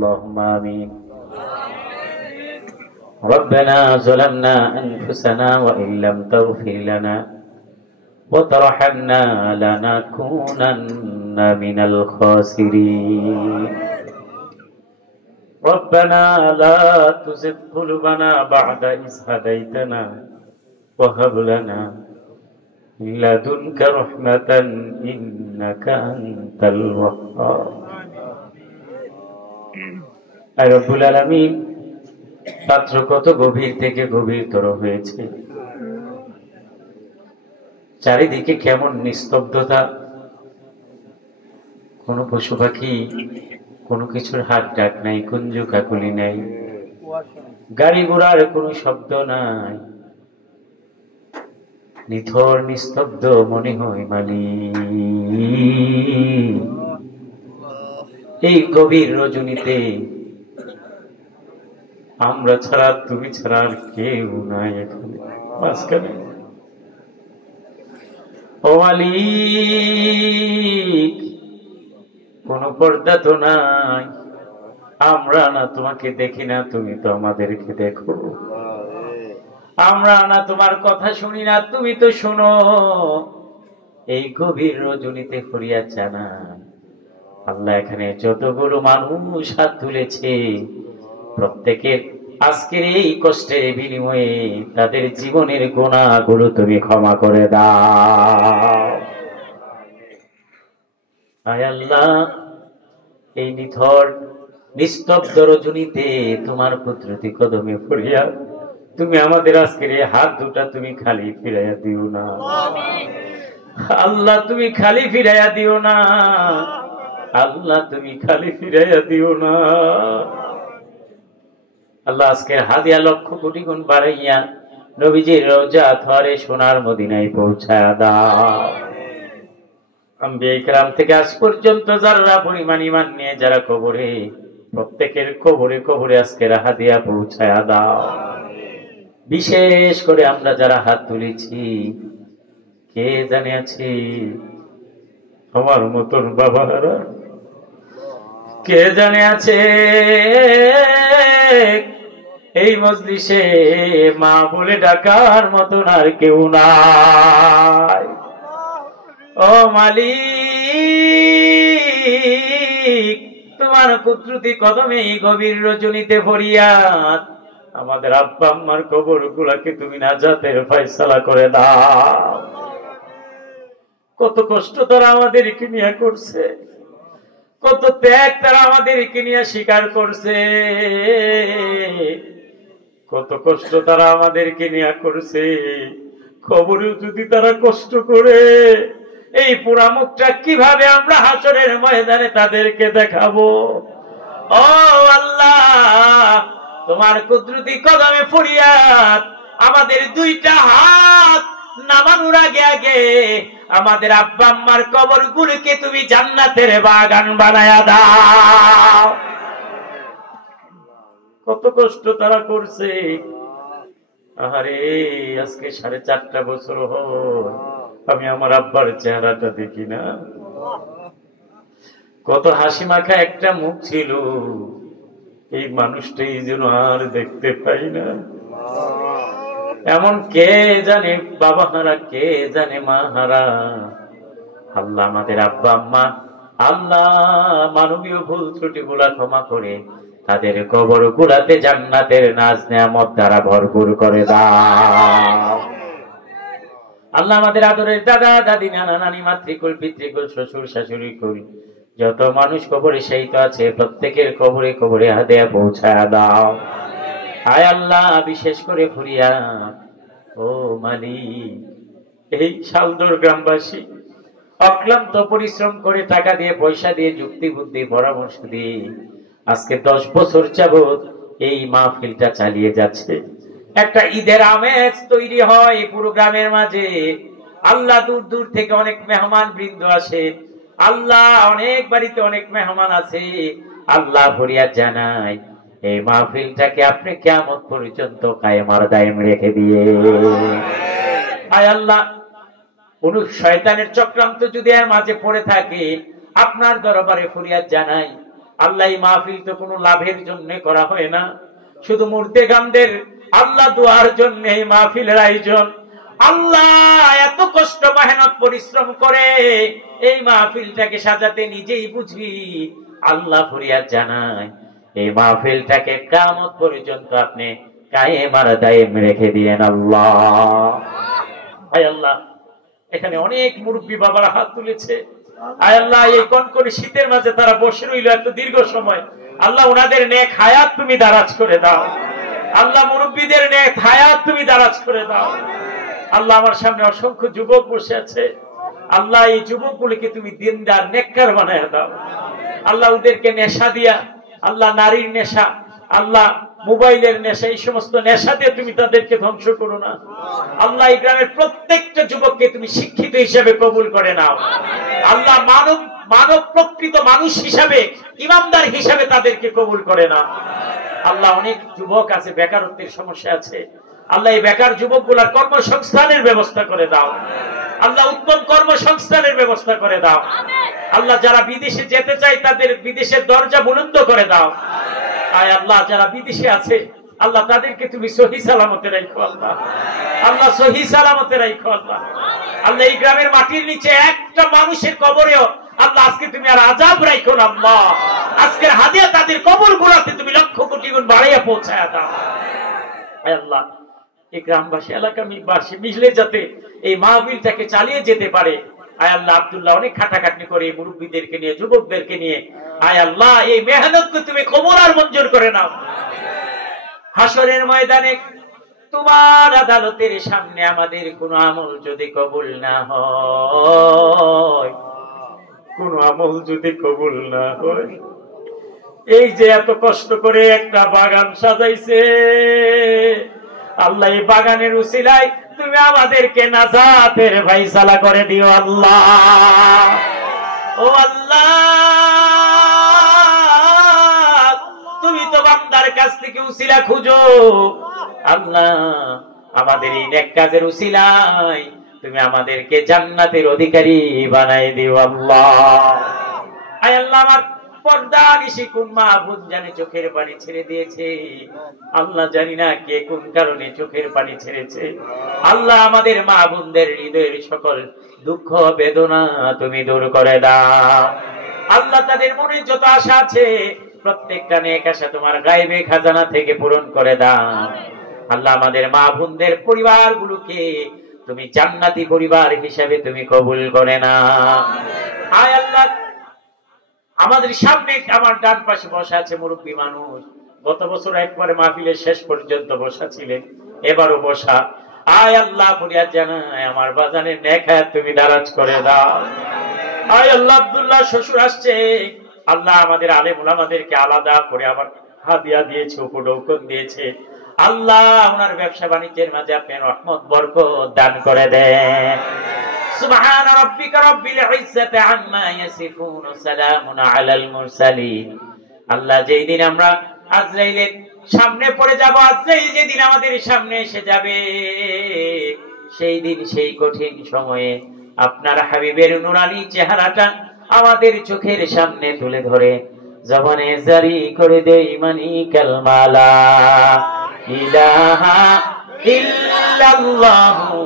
اللهم آمين ربنا ظلمنا أنفسنا وإن لم تغفر لنا وترحمنا لنكونن من الخاسرين ربنا لا تزغ قلوبنا بعد إذ هديتنا وهب لنا من لدنك رحمة إنك أنت الوهاب রব্বুল আলামিন পাত্র কত গভীর থেকে গভীরতর হয়েছে চারিদিকে কেমন নিস্তব্ধতা কোনো পশু পাখি কোনো কিছুর হাত ডাক নাই কুঞ্জু কাকুলি নাই গাড়ি ঘোড়ার কোনো শব্দ নাই নিথর নিস্তব্ধ মনে হয় মালিক এই গভীর রজনীতে আমরা ছাড়া তুমি ছাড়া আর কেউ নাই এখানে মাঝখানে ও মালিক কোন পর্দা তো নাই আমরা না তোমাকে দেখি না তুমি তো আমাদেরকে দেখো আমরা না তোমার কথা শুনি না তুমি তো শোনো এই গভীর রজনীতে ফরিয়াদ জানাই আল্লাহ এখানে যতগুলো মানুষ হাত তুলেছে প্রত্যেকের আজকের এই কষ্টের বিনিময়ে তাদের জীবনের গুনাহগুলো তুমি ক্ষমা করে দাও আয় আল্লাহ এই নিথর নিস্তব্ধ রজনীতে তোমার কুদরতি কদমে পড়িয়া তুমি আমাদের আজকের এই হাত দুটা তুমি খালি ফিরাইয়া দিও না আল্লাহ তুমি খালি ফিরাইয়া দিও না আল্লাহ তুমি খালি ফিরাইয়া দিও না আল্লাহ আজকে হাদিয়া লক্ষ কোটি গুণ বাড়াইয়া নবীজির রওজা থরে সোনার মদিনায় পৌঁছায়া দাও আম্বিয়া ইকরাম থেকে আজ পর্যন্ত যারা পরিমাণ ঈমান নিয়ে যারা কবরে প্রত্যেকের কবরে কবরে আজকে হাদিয়া পৌঁছায়া দাও বিশেষ করে আমরা যারা হাত তুলেছি কে জানে আছি আমার মতন বাবারা কে জানে আছে এই মজলিসে মা বলে ডাকার মতন আর কেউ নাই ও মালিক তোমার কুদরতি কদমে এই গভীর রজনীতে ফরিয়াদ আমাদের আব্বা আম্মার কবর গুলাকে তুমি নাজাতের ফয়সালা করে দাও কত কষ্ট তারা আমাদেরকে নিয়ে করছে কত ত্যাগ তারা আমাদেরকে নিয়ে স্বীকার করছে কত কষ্ট তারা আমাদেরকে নিয়ে করছে খবরেও যদি তারা কষ্ট করে এই পুরা মুখটা কিভাবে আমরা হাসরের ময়দানে তাদেরকে দেখাবো ও আল্লাহ তোমার কুদরতি কদমে ফরিয়াদ আমাদের দুইটা হাত নামানোর আগে আগে আমাদের আব্বা আম্মার কবর গুলোকে তুমি জান্নাতের বাগান বানায়া দাও কত কষ্ট তারা করছে আরে আজকে 4.5 বছর হয় আমি আমার আব্বার চেহারাটা দেখি না কত হাসি মাখা একটা মুখ ছিল এই মানুষটাই যেন আর দেখতে পাই না এমন কে জানে বাবা হারা কে জানে মা হারা আল্লাহ আমাদের আব্বা আম্মা আল্লাহ মানবীয় ভুল ত্রুটি গুলা ক্ষমা করে তাদের কবর গুলাতে জান্নাতের নাজ নেয়ামত দ্বারা ভরপুর করে দাও আল্লাহ আমাদের আদরের দাদা দাদি নানা নানি মাতৃকুল পিতৃকুল শ্বশুর শাশুড়ি কুল যত মানুষ কবরে শহীদ আছে প্রত্যেকের কবরে কবরে হাদিয়া পৌঁছায়া দাও আয় আল্লাহ বিশেষ করে ফরিয়াদ ও মালিক এই শালদর গ্রামবাসী অক্লান্ত পরিশ্রম করে টাকা দিয়ে পয়সা দিয়ে যুক্তি বুদ্ধি পরামর্শ দিয়ে আজকে 10 বছর যাবত এই মাহফিলটা চালিয়ে যাচ্ছে একটা ঈদের আমেজ তৈরি হয় পুরো গ্রামের মাঝে আল্লাহ দূর দূর থেকে অনেক মেহমান বৃন্দ আসে আল্লাহ অনেক বাড়িতে অনেক মেহমান আছে আল্লাহ ফরিয়াদ জানাই এই মাহফিলটাকে আপনি কিয়ামত পর্যন্ত কায়েম আর দায়েম রেখে দিয়ে আয় আল্লাহ কোন শয়তানের চক্রান্ত যদি এর মাঝে পড়ে থাকে আপনার দরবারে ফরিয়াদ জানাই আল্লাহ এই মাহফিল তো কোনো লাভের জন্য করা হয় না, শুধু মুর্দেগামদের আল্লাহ দুয়ার জন্য এই মাহফিলের আয়োজন। আল্লাহ এত কষ্ট মেহনত পরিশ্রম করে এই মাহফিলটাকে সাজাতে নিজেই বুঝি। আল্লাহ ফরিয়াদ জানায় এই মাহফিলটাকে কিয়ামত পর্যন্ত আপনি কায়েম আর দায়েম রেখে দিয়েন আল্লাহ। আয় আল্লাহ, এখানে অনেক মুরব্বী বাবারা হাত তুলেছে। আয় আল্লাহ, এই কনকনে শীতের মাঝে তারা বসে রইল এত দীর্ঘ সময়। আল্লাহ ওনাদের নেক হায়াত তুমি দারাজ করে দাও। আল্লাহ মুরব্বীদের নেক হায়াত তুমি দারাজ করে দাও। আল্লাহ আমার সামনে অসংখ্য যুবক বসে আছে। আল্লাহ এই যুবকগুলিকে তুমি দিনদার নেককার বানায় দাও। আল্লাহ ওদেরকে নেশা দিয়া, আল্লাহ নারীর নেশা, আল্লাহ মোবাইলের নেশা, এই সমস্ত নেশা দিয়ে তুমি তাদেরকে ধ্বংস করো না। আল্লাহ এই গ্রামের প্রত্যেকটা যুবককে তুমি শিক্ষিত হিসেবে কবুল করে নাও। আল্লাহ মানব প্রকৃত মানুষ হিসাবে, ইমানদার হিসাবে তাদেরকে কবুল করে নাও। আল্লাহ অনেক যুবক আছে বেকারত্বের সমস্যা আছে। আল্লাহ এই বেকার যুবকগুলার কর্মসংস্থানের ব্যবস্থা করে দাও। আল্লাহ উত্তম কর্মসংস্থানের ব্যবস্থা করে দাও। আল্লাহ যারা বিদেশে যেতে চায় তাদের বিদেশের দরজা বুলন্দ করে দাও। আয় আল্লাহ যারা বিদেশে আছে আল্লাহ তাদেরকে তুমি সহি সালামতে রাখো আল্লাহ। আল্লাহ সহি সালামতে রাখো আল্লাহ। আল্লাহ এই গ্রামের মাটির নিচে একটা মানুষের কবরেও আল্লাহ আজকে তুমি আর আযাব রাখো না আল্লাহ। আজকের হাদিয়া তাদের কবর গুলাতে তুমি লক্ষ কোটি গুণ বাড়াইয়া পৌঁছায়া দাও। আয় আল্লাহ এই গ্রামবাসী এলাকাবাসী মিলে যাতে এই মাহফিলটাকে চালিয়ে যেতে পারে। আয় আল্লাহ আব্দুল্লাহ অনেক খাটাখাটনি করে মুরব্বীদেরকে নিয়ে, যুবকদেরকে নিয়ে। আয় আল্লাহ এই মেহনতকে তুমি কবুল আর মঞ্জুর করে নাও। হাসরের ময়দানে তোমার আদালতের সামনে আমাদের কোন আমল যদি কবুল না হয়, কোন আমল যদি কবুল না হয়, এই যে এত কষ্ট করে একটা বাগান সাজাইছে আল্লাহ, এই বাগানের উসিলায় তুমি আমাদেরকে নাজাতের ফায়সালা করে দিও আল্লাহ। ও আল্লাহ, তুমি তো বান্দার কাছ থেকে উসিলা খুঁজো। আল্লাহ আমাদের এই নেক কাজের উসিলায় তুমি আমাদেরকে জান্নাতের অধিকারী বানাই দিও আল্লাহ। আয় আল্লাহ আমার পর্দা নিশি কোন মা বোন জানে চোখের পানি ছেড়ে দিয়েছে। আল্লাহ জানি না কে কোন কারণে চোখের পানি ছেড়েছে। আল্লাহ আমাদের মা বোনদের হৃদয়ের সকল দুঃখ বেদনা তুমি দূর করে দাও। আল্লাহ তাদের মনে যত আশা আছে প্রত্যেকটা নেক আশা তোমার গায়েবে খাজানা থেকে পূরণ করে দাও। আল্লাহ আমাদের মা বোনদের পরিবারগুলোকে তুমি জান্নাতি পরিবার হিসাবে তুমি কবুল করে নাও। আয় আল্লাহ আমাদের সামনে আমার ডান পাশে বসা আছে মুরব্বী মানুষ, গত বছর একবারে মাহফিলের শেষ পর্যন্ত বসা ছিলেন, এবারও বসা। আয় আল্লাহ ফরিয়াদ জানাই আমার বাজানের নেক হায়াত তুমি দারাজ করে দাও। আয় আল্লাহ আব্দুল্লাহ শ্বশুর আসছে, আল্লাহ আমাদের আলেম উলামাদেরকে আলাদা করে আবার হাদিয়া দিয়েছে, উপঢৌকন দিয়েছে। আল্লাহ ওনার ব্যবসা বাণিজ্যের মাঝে আপনি রহমত বরকত দান করে দেন। সুবহান রাব্বিকা রাব্বিল ইজ্জাতি আম্মা ইয়াসিফুন ওয়া সালামুন আলাল মুরসালিন। আল্লাহ যেই দিন আমরা আজরাইলের সামনে পড়ে যাব, আজরাইল যেদিন আমাদের সামনে এসে যাবে, সেই দিন সেই কঠিন সময়ে আপনার হাবিবের নুরানি চেহারাটা আমাদের চোখের সামনে তুলে ধরে জবানে জারি করে দেই মানি কালমালা ইলাহা ইল্লাল্লাহু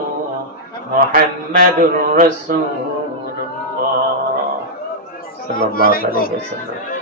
মুহাম্মাদুর রাসূলুল্লাহ সাল্লাল্লাহু আলাইহি ওয়াসাল্লাম।